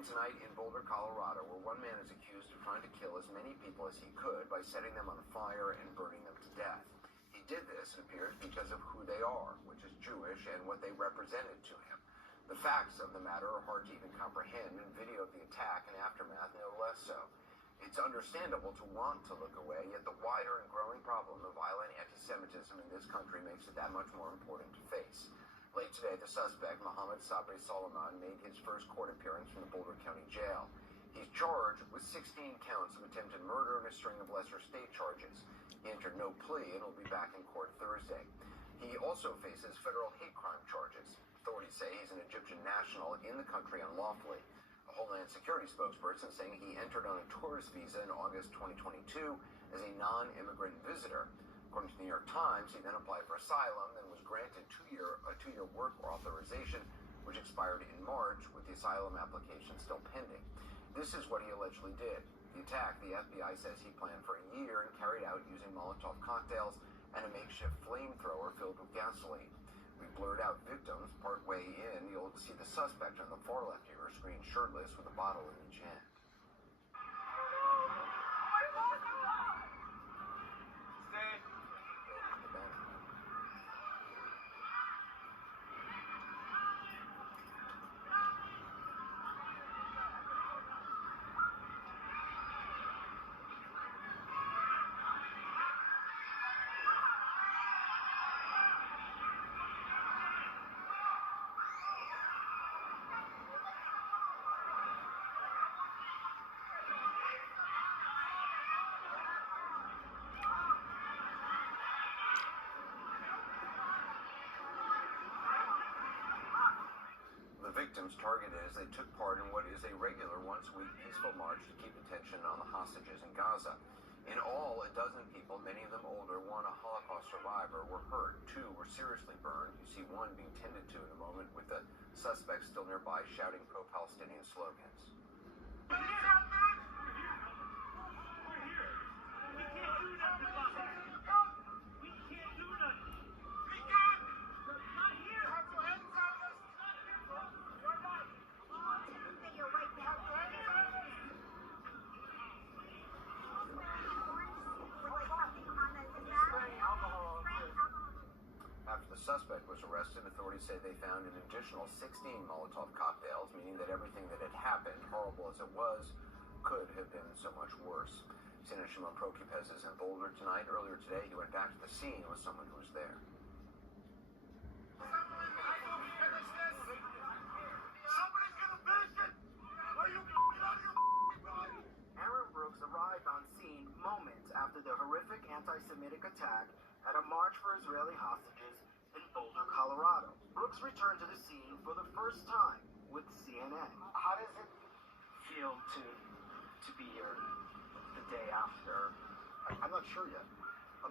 shooting tonight in Boulder, Colorado, where one man is accused of trying to kill as many people as he could by setting them on fire and burning them to death. He did this, it appears, because of who they are, which is Jewish, and what they represented to him. The facts of the matter are hard to even comprehend, and video of the attack and aftermath no less so. It's understandable to want to look away, yet the wider and growing problem of violent anti-Semitism in this country makes it that much more important to face. Late today, the suspect, Mohammed Sabri Solomon, made his first court appearance from the Boulder County Jail. He's charged with 16 counts of attempted murder and a string of lesser state charges. He entered no plea and will be back in court Thursday. He also faces federal hate crime charges. Authorities say he's an Egyptian national in the country unlawfully. A Homeland Security spokesperson saying he entered on a tourist visa in August 2022 as a non-immigrant visitor. According to the New York Times, he then applied for asylum and was granted a two-year work authorization, which expired in March, with the asylum application still pending. This is what he allegedly did. The attack, the FBI says he planned for a year and carried out using Molotov cocktails and a makeshift flamethrower filled with gasoline. We blurred out victims. Partway in, you'll see the suspect on the far left of your screen, shirtless with a bottle in each hand. The victims targeted as they took part in what is a regular once-a-week peaceful march to keep attention on the hostages in Gaza. In all, a dozen people, many of them older, one a Holocaust survivor, were hurt. Two were seriously burned. You see one being tended to in a moment, with the suspect still nearby shouting pro-Palestinian slogans. After the suspect was arrested, authorities say they found an additional 16 Molotov cocktails, meaning that everything that had happened, horrible as it was, could have been so much worse. Senator Shimon Prokupez is in Boulder tonight. Earlier today, he went back to the scene with someone who was there. Arrived on scene moments after the horrific anti-Semitic attack at a march for Israeli hostages in Boulder, Colorado. Brooks returned to the scene for the first time with CNN. How does it feel to be here the day after? I'm not sure yet.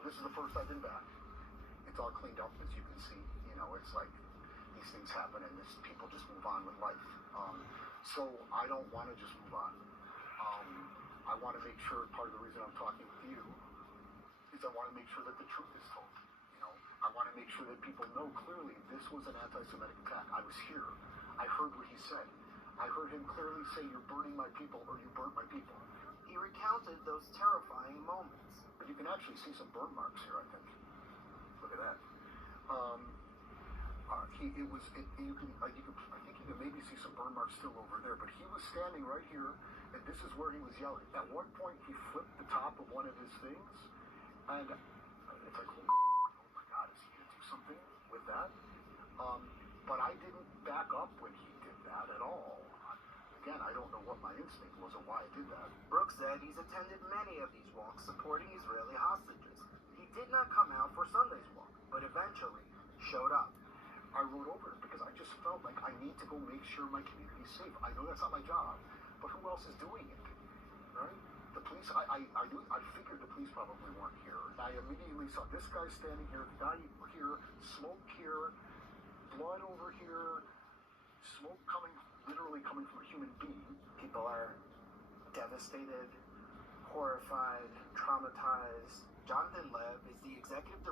This is the first I've been back. It's all cleaned up, as you can see. You know, it's like these things happen and people just move on with life. So I don't want to just move on. I want to make sure, part of the reason I'm talking with you is I want to make sure that the truth is told. You know, I want to make sure that people know clearly this was an anti-Semitic attack. I was here. I heard what he said. I heard him clearly say, "You're burning my people," or "You burnt my people." He recounted those terrifying moments. But you can actually see some burn marks here, I think. Look at that. I think you can maybe see some burn marks still over there, but he was standing right here, and this is where he was yelling. At one point, he flipped the top of one of his things, and it's like, oh my God, is he going to do something with that? But I didn't back up when he did that at all. Again, I don't know what my instinct was or why I did that. Brooks said he's attended many of these walks supporting Israeli hostages. He did not come out for Sunday's walk, but eventually showed up. I rode over it because I just felt like I need to go make sure my community's safe. I know that's not my job, but who else is doing it, right? The police, I figured the police probably weren't here. I immediately saw this guy standing here, the guy here, smoke here, blood over here, smoke literally coming from a human being. People are devastated, horrified, traumatized. Jonathan Lev is the executive director